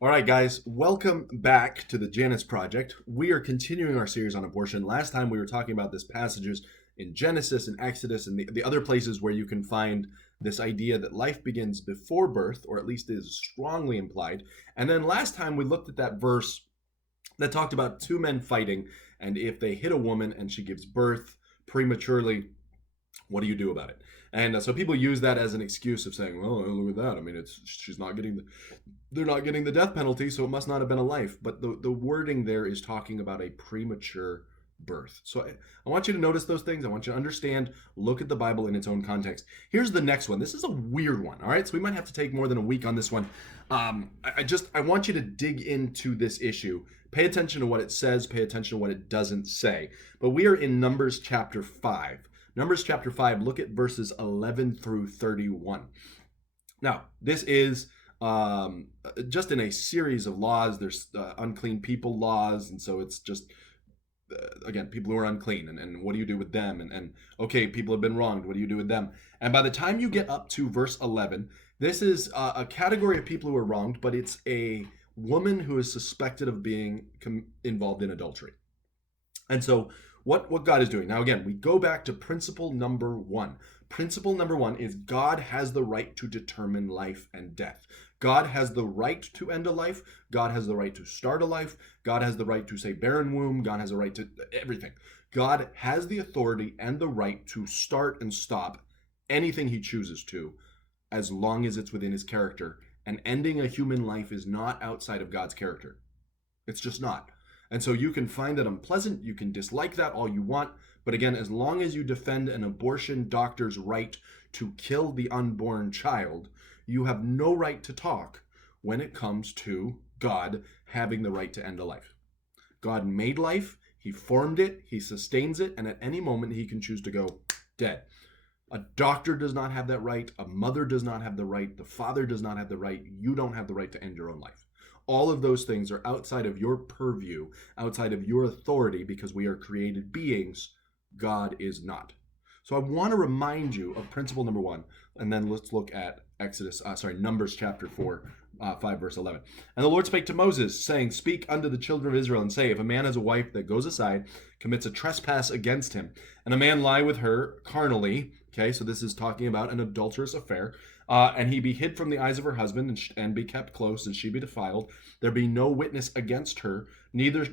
All right, guys, welcome back to the Janus Project. We are continuing our series on abortion. Last time we were talking about this passages in Genesis and Exodus and the other places where you can find this idea that life begins before birth, or at least is strongly implied. And then last time we looked at that verse that talked about two men fighting, and if they hit a woman and she gives birth prematurely, what do you do about it? And so people use that as an excuse of saying, "Well, look at that. I mean, she's not getting they're not getting the death penalty, so it must not have been a life." But the wording there is talking about a premature birth. So I want you to notice those things. I want you to understand, look at the Bible in its own context. Here's the next one. This is a weird one. All right, so we might have to take more than a week on this one. I want you to dig into this issue. Pay attention to what it says. Pay attention to what it doesn't say. But we are in Numbers chapter 5. Numbers chapter 5, look at verses 11 through 31. Now, this is just in a series of laws. There's unclean people laws, and so it's just, again, people who are unclean, and what do you do with them? And okay, people have been wronged, what do you do with them? And by the time you get up to verse 11, this is a category of people who are wronged, but it's a woman who is suspected of being involved in adultery. And so what God is doing. Now, again, we go back to principle number one. Principle number one is God has the right to determine life and death. God has the right to end a life. God has the right to start a life. God has the right to say barren womb. God has a right to everything. God has the authority and the right to start and stop anything he chooses to, as long as it's within his character. And ending a human life is not outside of God's character. It's just not. And so you can find that unpleasant, you can dislike that all you want, but again, as long as you defend an abortion doctor's right to kill the unborn child, you have no right to talk when it comes to God having the right to end a life. God made life, he formed it, he sustains it, and at any moment he can choose to go dead. A doctor does not have that right, a mother does not have the right, the father does not have the right, you don't have the right to end your own life. All of those things are outside of your purview, outside of your authority, because we are created beings. God is not. So I want to remind you of principle number one, and then let's look at Numbers chapter 4, 5 verse 11. And the Lord spake to Moses, saying, Speak unto the children of Israel, and say, If a man has a wife that goes aside, commits a trespass against him, and a man lie with her carnally, okay, so this is talking about an adulterous affair, and he be hid from the eyes of her husband, and be kept close, and she be defiled. There be no witness against her, neither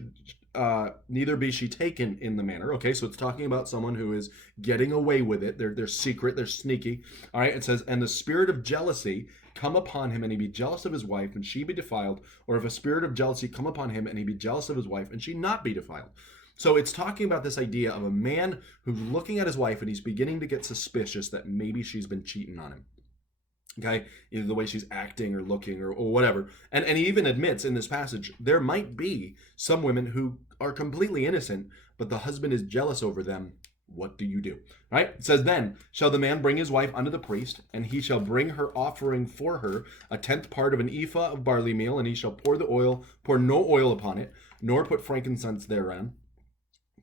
be she taken in the manner. Okay, so it's talking about someone who is getting away with it. They're secret, they're sneaky. All right, it says, and the spirit of jealousy come upon him, and he be jealous of his wife, and she be defiled. Or if a spirit of jealousy come upon him, and he be jealous of his wife, and she not be defiled. So it's talking about this idea of a man who's looking at his wife, and he's beginning to get suspicious that maybe she's been cheating on him. Okay, either the way she's acting or looking or whatever. And he even admits in this passage, there might be some women who are completely innocent, but the husband is jealous over them. What do you do? Right? It says, Then shall the man bring his wife unto the priest, and he shall bring her offering for her, a tenth part of an ephah of barley meal, and he shall pour no oil upon it, nor put frankincense thereon.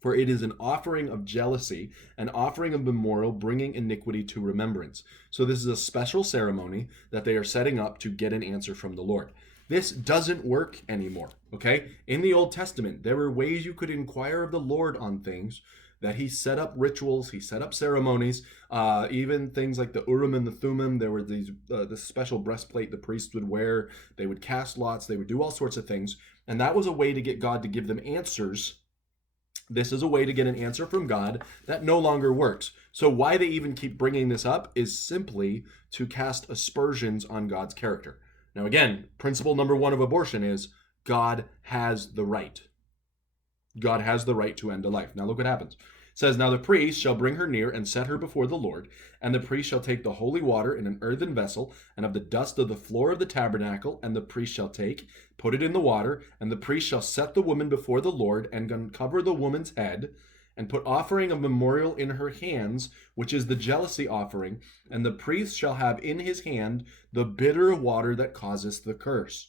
For it is an offering of jealousy, an offering of memorial, bringing iniquity to remembrance. So this is a special ceremony that they are setting up to get an answer from the Lord. This doesn't work anymore, okay? In the Old Testament, there were ways you could inquire of the Lord on things, that he set up rituals, he set up ceremonies, even things like the Urim and the Thummim. There were this special breastplate the priests would wear. They would cast lots. They would do all sorts of things. And that was a way to get God to give them answers. This is a way to get an answer from God that no longer works. So why they even keep bringing this up is simply to cast aspersions on God's character. Now again, principle number one of abortion is God has the right. God has the right to end a life. Now look what happens. It says, Now the priest shall bring her near and set her before the Lord, and the priest shall take the holy water in an earthen vessel, and of the dust of the floor of the tabernacle, and the priest shall take, put it in the water, and the priest shall set the woman before the Lord, and uncover the woman's head, and put offering of memorial in her hands, which is the jealousy offering, and the priest shall have in his hand the bitter water that causeth the curse.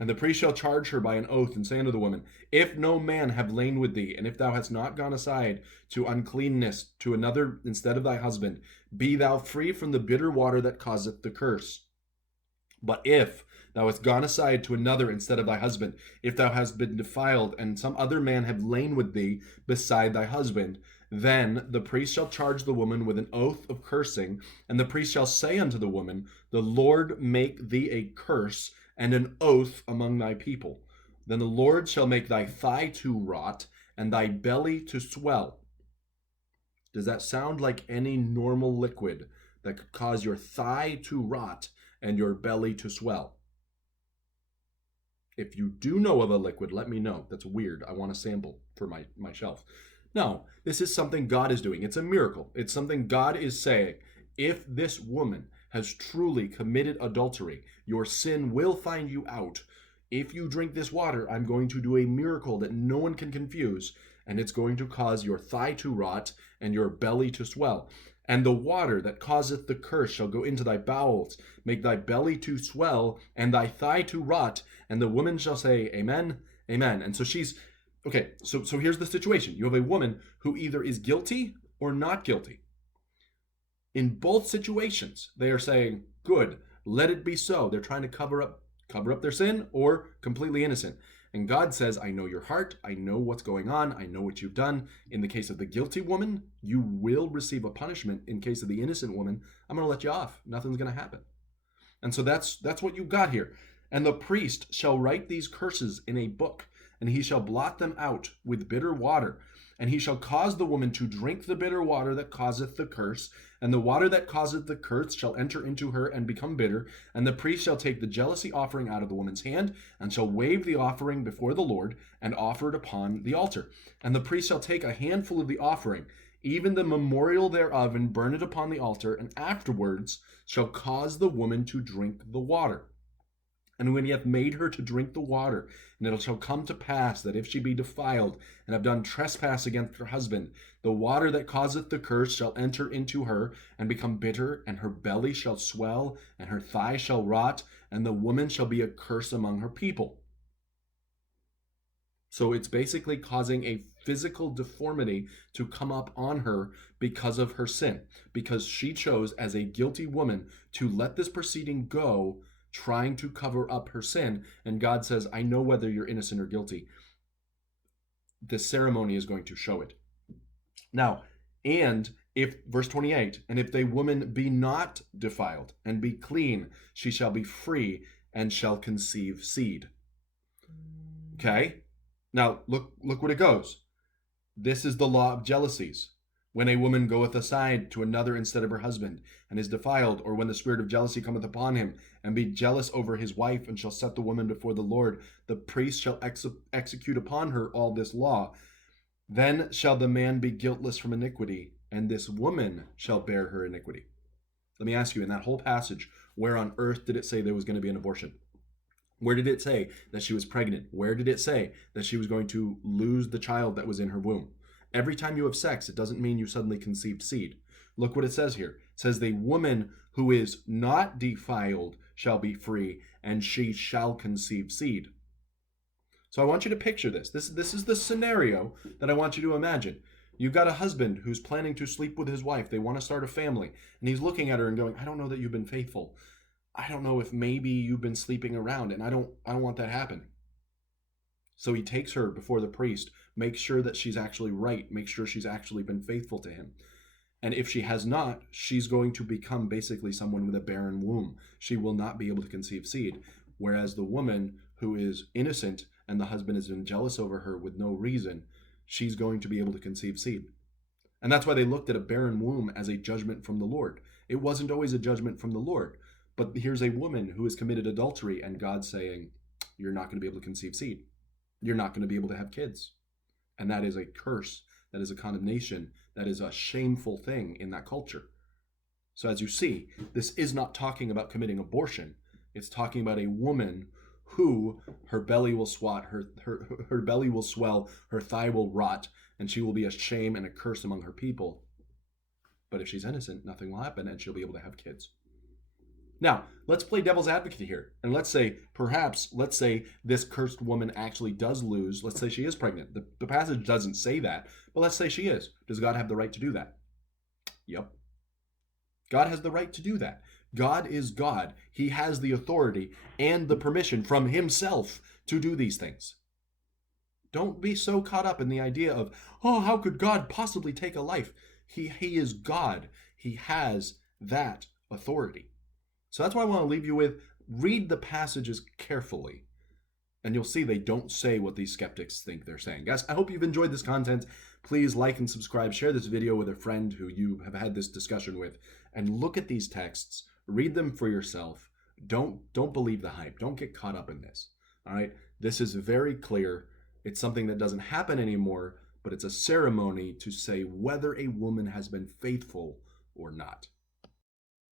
And the priest shall charge her by an oath, and say unto the woman, If no man have lain with thee, and if thou hast not gone aside to uncleanness to another instead of thy husband, be thou free from the bitter water that causeth the curse. But if thou hast gone aside to another instead of thy husband, if thou hast been defiled, and some other man have lain with thee beside thy husband, then the priest shall charge the woman with an oath of cursing, and the priest shall say unto the woman, the Lord make thee a curse and an oath among thy people. Then the Lord shall make thy thigh to rot, and thy belly to swell. Does that sound like any normal liquid that could cause your thigh to rot and your belly to swell? If you do know of a liquid, let me know. That's weird. I want a sample for my shelf. No, this is something God is doing. It's a miracle. It's something God is saying. If this woman has truly committed adultery, your sin will find you out. If you drink this water, I'm going to do a miracle that no one can confuse, and it's going to cause your thigh to rot and your belly to swell. And the water that causeth the curse shall go into thy bowels, make thy belly to swell, and thy thigh to rot, and the woman shall say, Amen, Amen. And so she's, okay, so here's the situation. You have a woman who either is guilty or not guilty. In both situations, they are saying, good, let it be so. They're trying to cover up their sin, or completely innocent. And God says, I know your heart. I know what's going on. I know what you've done. In the case of the guilty woman, you will receive a punishment. In case of the innocent woman, I'm going to let you off. Nothing's going to happen. And so that's what you got here. And the priest shall write these curses in a book, and he shall blot them out with bitter water. And he shall cause the woman to drink the bitter water that causeth the curse, and the water that causeth the curse shall enter into her and become bitter. And the priest shall take the jealousy offering out of the woman's hand, and shall wave the offering before the Lord, and offer it upon the altar. And the priest shall take a handful of the offering, even the memorial thereof, and burn it upon the altar, and afterwards shall cause the woman to drink the water. And when he hath made her to drink the water, and it shall come to pass that if she be defiled, and have done trespass against her husband, the water that causeth the curse shall enter into her, and become bitter, and her belly shall swell, and her thigh shall rot, and the woman shall be a curse among her people. So it's basically causing a physical deformity to come up on her because of her sin, because she chose as a guilty woman to let this proceeding go, trying to cover up her sin. And God says, I know whether you're innocent or guilty. The ceremony is going to show it. Now, and if, verse 28, and if the woman be not defiled and be clean, she shall be free and shall conceive seed. Okay? Now, look what it goes. This is the law of jealousies. When a woman goeth aside to another instead of her husband, and is defiled, or when the spirit of jealousy cometh upon him, and be jealous over his wife, and shall set the woman before the Lord, the priest shall execute upon her all this law. Then shall the man be guiltless from iniquity, and this woman shall bear her iniquity. Let me ask you, in that whole passage, where on earth did it say there was going to be an abortion? Where did it say that she was pregnant? Where did it say that she was going to lose the child that was in her womb? Every time you have sex, it doesn't mean you suddenly conceived seed. Look what it says here. It says, the woman who is not defiled shall be free, and she shall conceive seed. So I want you to picture this. This is the scenario that I want you to imagine. You've got a husband who's planning to sleep with his wife. They want to start a family. And he's looking at her and going, I don't know that you've been faithful. I don't know if maybe you've been sleeping around, and I don't want that happening. So he takes her before the priest, makes sure that she's actually right, makes sure she's actually been faithful to him. And if she has not, she's going to become basically someone with a barren womb. She will not be able to conceive seed. Whereas the woman who is innocent and the husband has been jealous over her with no reason, she's going to be able to conceive seed. And that's why they looked at a barren womb as a judgment from the Lord. It wasn't always a judgment from the Lord. But here's a woman who has committed adultery, and God's saying, you're not going to be able to conceive seed. You're not going to be able to have kids. And that is a curse. That is a condemnation. That is a shameful thing in that culture. So as you see, this is not talking about committing abortion. It's talking about a woman who her belly will swat, her belly will swell, her thigh will rot, and she will be a shame and a curse among her people. But if she's innocent, nothing will happen, and she'll be able to have kids. Now, let's play devil's advocate here. And let's say this cursed woman actually does lose. Let's say she is pregnant. The passage doesn't say that, but let's say she is. Does God have the right to do that? Yep. God has the right to do that. God is God. He has the authority and the permission from himself to do these things. Don't be so caught up in the idea of, oh, how could God possibly take a life? He is God. He has that authority. So that's what I want to leave you with. Read the passages carefully, and you'll see they don't say what these skeptics think they're saying. Guys, I hope you've enjoyed this content. Please like and subscribe. Share this video with a friend who you have had this discussion with, and look at these texts. Read them for yourself. Don't believe the hype. Don't get caught up in this. All right? This is very clear. It's something that doesn't happen anymore, but it's a ceremony to say whether a woman has been faithful or not.